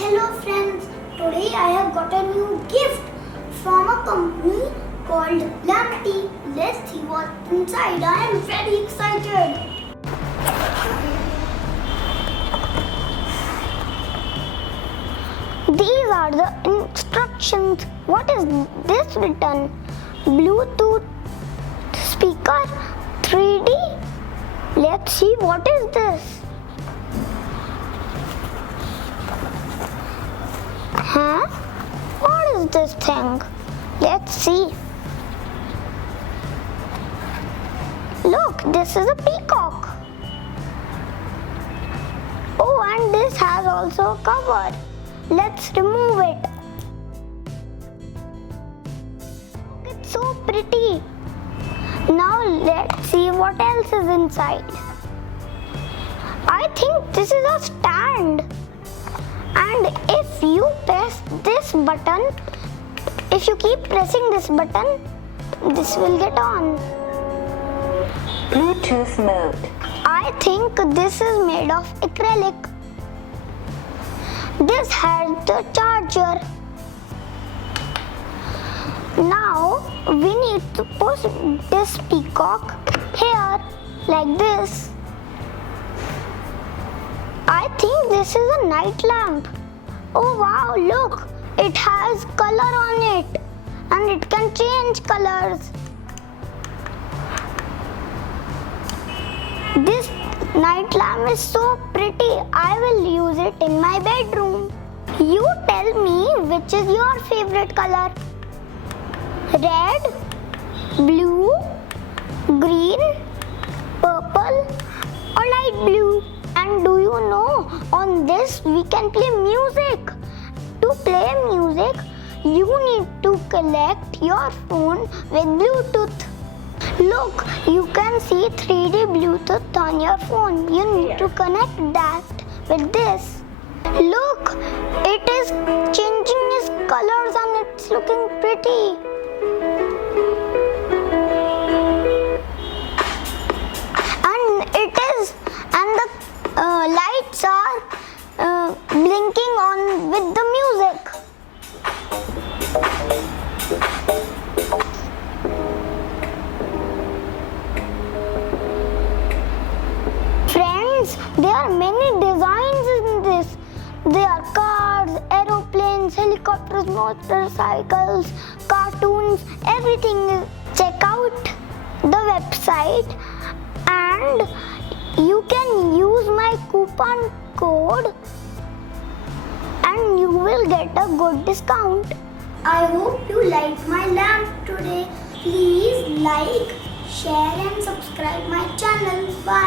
Hello friends, today I have got a new gift from a company called Lamptee. Let's see what's inside. I am very excited. These are the instructions. What is this written? Bluetooth speaker 3D. Let's see what is this. Huh? What is this thing? Let's see. Look, this is a peacock. Oh, and this has also a cover. Let's remove it. It's so pretty. Now let's see what else is inside. I think this is a stand. And if you press this button, if you keep pressing this button, this will get on. Bluetooth mode. I think this is made of acrylic. This has the charger. Now we need to push this peacock here like this. I think this is a night lamp. Oh wow, look, it has color on it and it can change colors. This night lamp is so pretty. I will use it in my bedroom. You tell me which is your favorite color. Red, blue, green, purple or light blue. And do you know, on this we can play music. To play music, you need to connect your phone with Bluetooth. Look, you can see 3D Bluetooth on your phone. You need to connect that with this. Look, it is changing its colors and it's looking pretty. Lights are blinking on with the music. Friends, there are many designs in this. There are cars, aeroplanes, helicopters, motorcycles, cartoons, everything. Check out the website and you can use my coupon code and you will get a good discount. I hope you liked my lamp today. Please like, share and subscribe my channel. Bye.